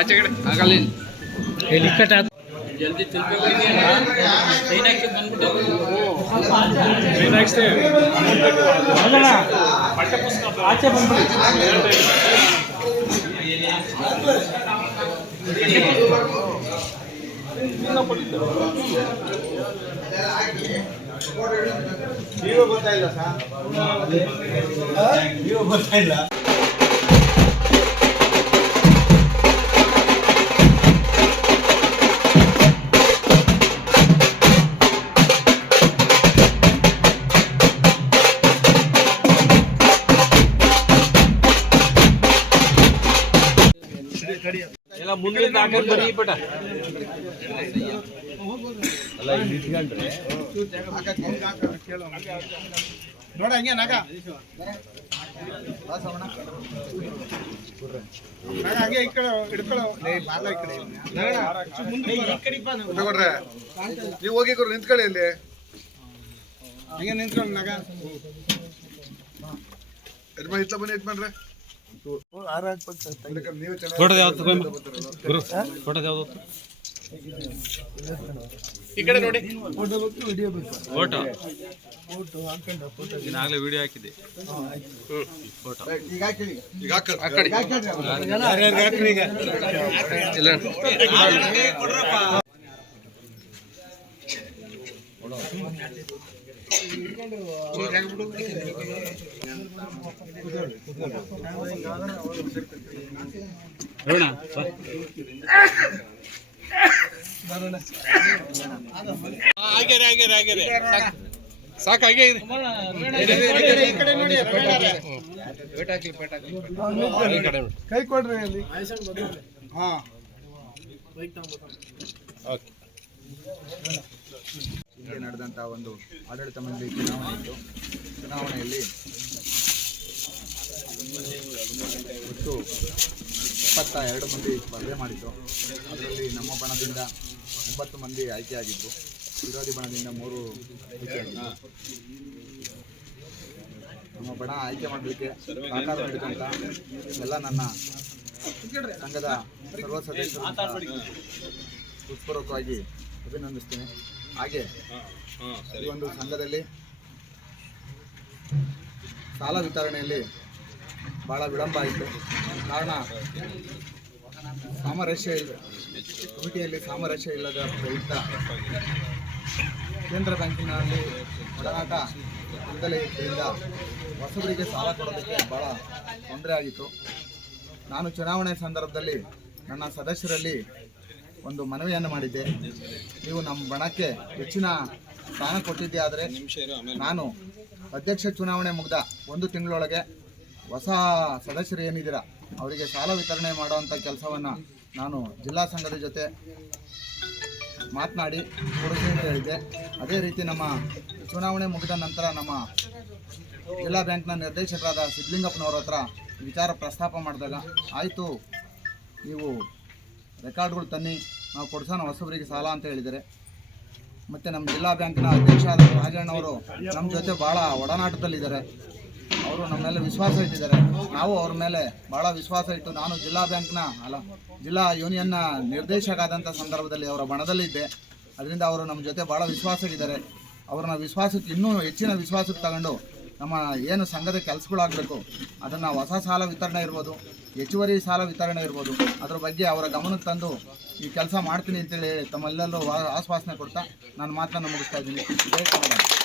ಆಚೆಗಡೆ ಆಗಲ್ಲ ಜಲ್ದಿ ಆಚೆ ಬಂದ್ಬಿಡಿ ನೀವು ಗೊತ್ತಾಯಿಲ್ಲ ಸರ್, ನೀವು ಗೊತ್ತಾಯಿಲ್ಲ. ಎಲ್ಲ ಮುಂದಿನ ಹಾಕೊಂಡು ಬರೀ ಪಟ ಅಲ್ಲ ಇಲ್ಲಿ ಇಟ್ಕೊಂಡ್ರೆ ನೋಡ ಹಂಗೆ ನಾಗ ಹಂಗೆ ಈ ಕಡೆ ಹಿಡ್ಕೊಳ್ಳೋ ಬಾಲ ಈ ಕಡೆ ತಗೊಳ್ರೆ ನೀವು ಹೋಗಿ ನಿಂತ್ಕೊಳ್ಳಿ ಅಲ್ಲಿ ಹಂಗೆ ನಿಂತ್ಕೊಳ್ಳಿ ನಾಗ ಯಜಮಾನ್ ಇತ್ತ ಬನ್ನಿ ಯಜಮಾನ್ರೆ ಫೋಟೋ ಯಾವ್ದು ಈ ಕಡೆ ನೋಡಿ ಫೋಟೋ ಈಗಾಗಲೇ ವಿಡಿಯೋ ಹಾಕಿದೆ ಫೋಟೋ ಸಾಕಾಗಿ ಕೈ ಕೊಡ್ರಿ ಅಲ್ಲಿ. ಇಲ್ಲಿ ನಡೆದಂತ ಒಂದು ಆಡಳಿತ ಮಂಡಳಿ ಚುನಾವಣೆ ಇತ್ತು. ಚುನಾವಣೆಯಲ್ಲಿ ಒಟ್ಟು 22 ಮಂದಿ ಸ್ಪರ್ಧೆ ಮಾಡಿದ್ದು. ಅದರಲ್ಲಿ ನಮ್ಮ ಬಣದಿಂದ 9 ಮಂದಿ ಆಯ್ಕೆಯಾಗಿದ್ದು, ವಿರೋಧಿ ಬಣದಿಂದ 3 ಆಯ್ಕೆಯಾಗಿದ್ದು. ನಮ್ಮ ಬಣ ಆಯ್ಕೆ ಮಾಡಲಿಕ್ಕೆ ಸಹಕಾರ ನೀಡಿದಂಥ ಎಲ್ಲ ನನ್ನ ಸಂಘದ ಸರ್ವ ಸದಸ್ಯರು ಹೃತ್ಪೂರ್ವಕವಾಗಿ ಅಭಿನಂದಿಸ್ತೀನಿ. ಹಾಗೆ ಈ ಒಂದು ಸಂಘದಲ್ಲಿ ಸಾಲ ವಿತರಣೆಯಲ್ಲಿ ಭಾಳ ವಿಳಂಬ ಆಯಿತು. ಕಾರಣ ಸಾಮರಸ್ಯ ಇಲ್ಲ, ಕಮಿಟಿಯಲ್ಲಿ ಸಾಮರಸ್ಯ ಇಲ್ಲದ ಪ್ರಯುಕ್ತ ಕೇಂದ್ರ ಬ್ಯಾಂಕಿನಲ್ಲಿ ಒಡನಾಟ ಇಲ್ಲದೇ ಇದ್ದರಿಂದ ಹೊಸಬರಿಗೆ ಸಾಲ ಕೊಡೋದಕ್ಕೆ ಭಾಳ ತೊಂದರೆ ಆಗಿತ್ತು. ನಾನು ಚುನಾವಣೆ ಸಂದರ್ಭದಲ್ಲಿ ನನ್ನ ಸದಸ್ಯರಲ್ಲಿ ಒಂದು ಮನವಿಯನ್ನು ಮಾಡಿದ್ದೆ. ನೀವು ನಮ್ಮ ಬಣಕ್ಕೆ ಹೆಚ್ಚಿನ ಸ್ಥಾನ ಕೊಟ್ಟಿದ್ದೆ ಆದರೆ ನಾನು ಅಧ್ಯಕ್ಷ ಚುನಾವಣೆ ಮುಗಿದ 1 ತಿಂಗಳೊಳಗೆ ಹೊಸ ಸದಸ್ಯರು ಏನಿದ್ದೀರಾ ಅವರಿಗೆ ಸಾಲ ವಿತರಣೆ ಮಾಡುವಂಥ ಕೆಲಸವನ್ನು ನಾನು ಜಿಲ್ಲಾ ಸಂಘದ ಜೊತೆ ಮಾತನಾಡಿ ಕೊಡುತ್ತೇನೆ ಅಂತ ಹೇಳಿದ್ದೆ. ಅದೇ ರೀತಿ ನಮ್ಮ ಚುನಾವಣೆ ಮುಗಿದ ನಂತರ ನಮ್ಮ ಜಿಲ್ಲಾ ಬ್ಯಾಂಕ್ನ ನಿರ್ದೇಶಕರಾದ ಸಿದ್ಲಿಂಗಪ್ಪನವ್ರ ಹತ್ರ ವಿಚಾರ ಪ್ರಸ್ತಾಪ ಮಾಡಿದಾಗ ಆಯಿತು, ನೀವು ರೆಕಾರ್ಡ್ಗಳು ತನ್ನಿ, ನಾವು ಕೊಡ್ಸೋಣ ಹೊಸಬರಿಗೆ ಸಾಲ ಅಂತ ಹೇಳಿದ್ದಾರೆ. ಮತ್ತು ನಮ್ಮ ಜಿಲ್ಲಾ ಬ್ಯಾಂಕ್ನ ಅಧ್ಯಕ್ಷ ಆದ ರಾಜಣ್ಣವರು ನಮ್ಮ ಜೊತೆ ಭಾಳ ಒಡನಾಟದಲ್ಲಿದ್ದಾರೆ. ಅವರು ನಮ್ಮ ಮೇಲೆ ವಿಶ್ವಾಸ ಇಟ್ಟಿದ್ದಾರೆ. ನಾವು ಅವ್ರ ಮೇಲೆ ಭಾಳ ವಿಶ್ವಾಸ ಇಟ್ಟು ನಾನು ಜಿಲ್ಲಾ ಯೂನಿಯನ್ನ ನಿರ್ದೇಶಕ ಆದಂಥ ಸಂದರ್ಭದಲ್ಲಿ ಅವರ ಬಣದಲ್ಲಿದ್ದೆ. ಅದರಿಂದ ಅವರು ನಮ್ಮ ಜೊತೆ ಭಾಳ ವಿಶ್ವಾಸವಿದ್ದಾರೆ. ಅವ್ರನ್ನ ವಿಶ್ವಾಸಕ್ಕೆ ಇನ್ನೂ ಹೆಚ್ಚಿನ ವಿಶ್ವಾಸಕ್ಕೆ ತಗೊಂಡು ನಮ್ಮ ಏನು ಸಂಘದ ಕೆಲಸಗಳಾಗಬೇಕು ಅದನ್ನು ಹೊಸ ಸಾಲ ವಿತರಣೆ ಇರ್ಬೋದು, ಹೆಚ್ಚುವರಿ ಸಾಲ ವಿತರಣೆ ಇರ್ಬೋದು, ಅದರ ಬಗ್ಗೆ ಅವರ ಗಮನಕ್ಕೆ ತಂದು ಈ ಕೆಲಸ ಮಾಡ್ತೀನಿ ಅಂತೇಳಿ ತಮ್ಮೆಲ್ಲರೂ ಆಶ್ವಾಸನೆ ಕೊಡ್ತಾ ನಾನು ಮಾತನ್ನು ಮುಗಿಸ್ತಾ ಇದ್ದೀನಿ. ಜೈ ಕನ್ನಡ.